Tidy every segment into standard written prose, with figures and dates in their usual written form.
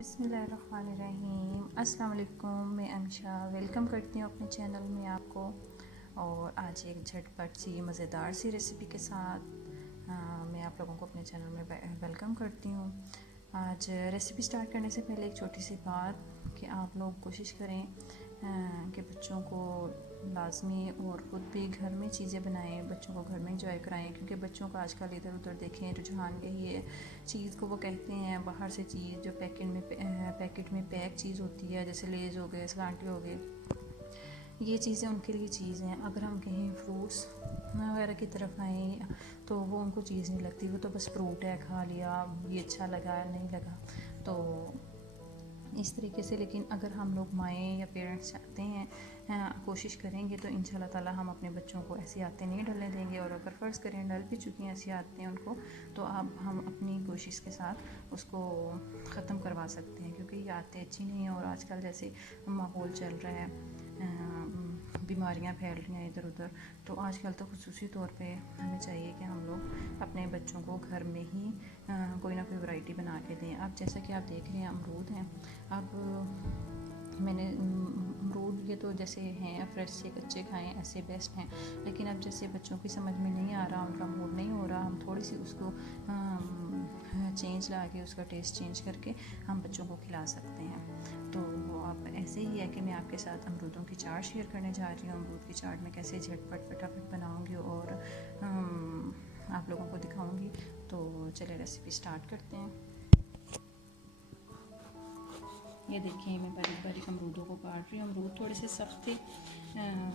बिस्मिल्लाहिर्रहमानिर्रहीम। अस्सलाम वालेकुम। मैं अनशा वेलकम करती हूँ अपने चैनल में आपको। और आज एक झटपट सी मज़ेदार सी रेसिपी के साथ मैं आप लोगों को अपने चैनल में वेलकम करती हूँ। आज रेसिपी स्टार्ट करने से पहले एक छोटी सी बात कि आप लोग कोशिश करें कि बच्चों को लाजमी और ख़ुद भी घर में चीज़ें बनाएं, बच्चों को घर में इंजॉय कराएं, क्योंकि बच्चों को आजकल इधर उधर देखें रुझान यही है चीज़ को वो कहते हैं बाहर से चीज़ जो पैकेट में पैक चीज़ होती है, जैसे लेज़ हो गए, सलांटे हो गए, ये चीज़ें उनके लिए चीज़ हैं। अगर हम कहीं फ्रूट्स वगैरह की तरफ आएँ तो वो उनको चीज़ नहीं लगती, वो तो बस फ्रूट है, खा लिया, ये अच्छा लगा नहीं लगा तो इस तरीके से। लेकिन अगर हम लोग माएँ या पेरेंट्स चाहते हैं कोशिश करेंगे तो इंशाल्लाह ताला हम अपने बच्चों को ऐसी आदतें नहीं डलने देंगे। और अगर फ़र्ज़ करें डल भी चुकी हैं ऐसी आदतें उनको, तो अब हम अपनी कोशिश के साथ उसको ख़त्म करवा सकते हैं, क्योंकि ये आदतें अच्छी नहीं हैं। और आजकल जैसे माहौल चल रहा है, बीमारियां फैल रही हैं इधर उधर, तो आजकल तो ख़ुसूसी तौर पे हमें चाहिए कि हम लोग अपने बच्चों को घर में ही कोई ना कोई वैरायटी बना के दें। अब जैसा कि आप देख रहे हैं अमरूद हैं, अब मैंने अमरूद ये तो जैसे हैं फ्रेश से कच्चे खाएं ऐसे बेस्ट हैं, लेकिन अब जैसे बच्चों की समझ में नहीं आ रहा, उनका मूड नहीं हो रहा, हम थोड़ी सी उसको चेंज ला के उसका टेस्ट चेंज करके हम बच्चों को खिला सकते हैं। तो अब ऐसे ही है कि मैं आपके साथ अमरूदों की चाट शेयर करने जा रही हूँ। अमरूद की चाट मैं कैसे झटपट फटाफट बनाऊँगी और आप लोगों को दिखाऊँगी। तो चलिए रेसिपी स्टार्ट करते हैं। ये देखिए मैं बारीक बारीक अमरूदों को काट रही हूँ। अमरूद थोड़े से सख्त थे,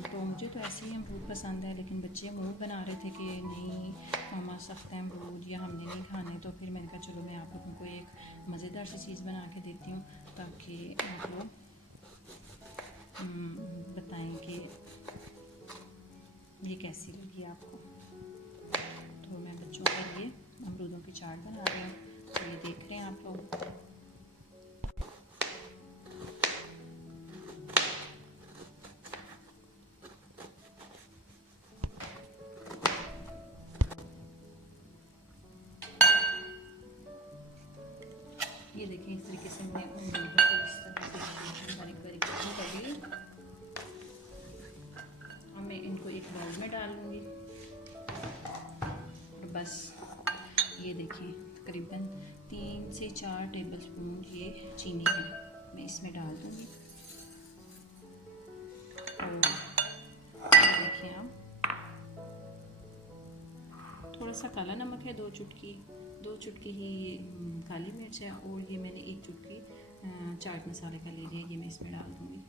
तो मुझे तो ऐसे ही अमरूद पसंद है, लेकिन बच्चे मूड बना रहे थे कि नहीं मामा सख्त है अमरूद या हमने नहीं खाने। तो फिर मैंने कहा चलो मैं आप लोगों को एक मज़ेदार सी चीज़ बना के देती हूँ ताकि आप लोग बताएं कि ये कैसी लगी आपको। तो मैं बच्चों के लिए अमरूदों की चाट बना रही हूँ, तो ये देख रहे हैं आप लोग। ये देखिए इस तरीके से मैं अमरूदों को इस तरह से बारीक बारीक कर ली। अब मैं इनको एक बाउल में डाल लूँगी और बस ये देखिए तकरीबन 3 से 4 टेबलस्पून ये चीनी है, मैं इसमें डाल दूँगी। और देखिए आप थोड़ा सा काला नमक है, 2 चुटकी ही काली मिर्च है, और ये मैंने 1 चुटकी चाट मसाले का ले लिया, ये मैं इसमें डाल दूँगी।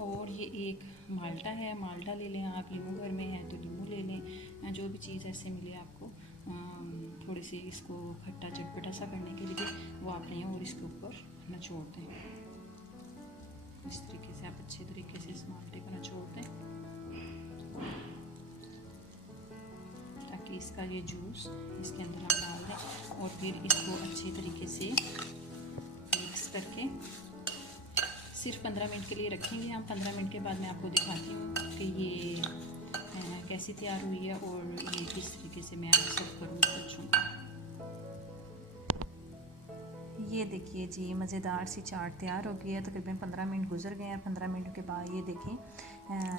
और ये एक माल्टा है, माल्टा ले लें आप, नींबू घर में है तो नींबू ले लें, जो भी चीज़ ऐसे मिले आपको थोड़ी सी इसको खट्टा चटपटा सा करने के लिए वो आप लें और इसके ऊपर निचोड़ दें। इस तरीके से आप अच्छे तरीके से इस माल्टे को निचोड़ दें ताकि इसका ये जूस इसके अंदर हम डाल दें। और फिर इसको अच्छे तरीके से मिक्स करके सिर्फ 15 मिनट के लिए रखेंगे हम। 15 मिनट के बाद मैं आपको दिखाती हूँ कि ये कैसी तैयार हुई है और ये किस तरीके से मैं सर्व करूँगी बच्चों को। ये देखिए जी मज़ेदार सी चाट तैयार हो गई है। तकरीबन 15 मिनट गुजर गए हैं। 15 मिनट के बाद ये देखें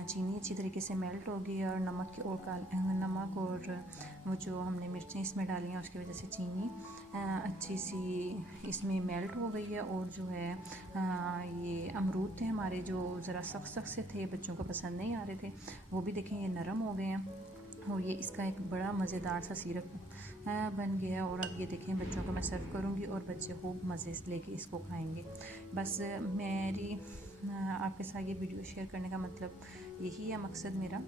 चीनी अच्छी तरीके से मेल्ट हो गई है, और नमक और वो जो हमने मिर्चें इसमें डाली हैं उसकी वजह से चीनी अच्छी सी इसमें मेल्ट हो गई है। और जो है ये अमरूद थे हमारे जो ज़रा सख्त से थे, बच्चों को पसंद नहीं आ रहे थे, वो भी देखें ये नरम हो गए हैं। और ये इसका एक बड़ा मज़ेदार सा सिरप बन गया। और अब ये देखें बच्चों को मैं सर्व करूँगी और बच्चे खूब मज़े से लेके इसको खाएंगे। बस मेरी आपके साथ ये वीडियो शेयर करने का मतलब यही है, मकसद मेरा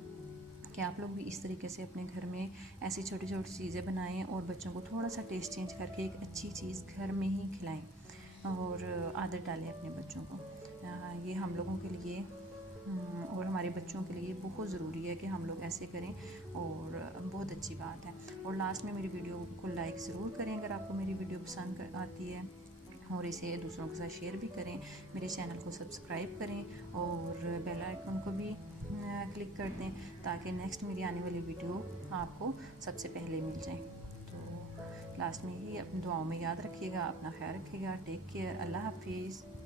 कि आप लोग भी इस तरीके से अपने घर में ऐसी छोटी छोटी चीज़ें बनाएं और बच्चों को थोड़ा सा टेस्ट चेंज करके एक अच्छी चीज़ घर में ही खिलाएं और आदत डालें अपने बच्चों को। ये हम लोगों के लिए और हमारे बच्चों के लिए बहुत ज़रूरी है कि हम लोग ऐसे करें, और बहुत अच्छी बात है। और लास्ट में मेरी वीडियो को लाइक ज़रूर करें अगर आपको मेरी वीडियो पसंद आती है, और इसे दूसरों के साथ शेयर भी करें। मेरे चैनल को सब्सक्राइब करें और बेल आइकन को भी क्लिक कर दें ताकि नेक्स्ट मेरी आने वाली वीडियो आपको सबसे पहले मिल जाए। तो लास्ट में ही अपनी दुआओं में याद रखिएगा। अपना ख्याल रखिएगा। Take care. अल्लाह हाफिज़।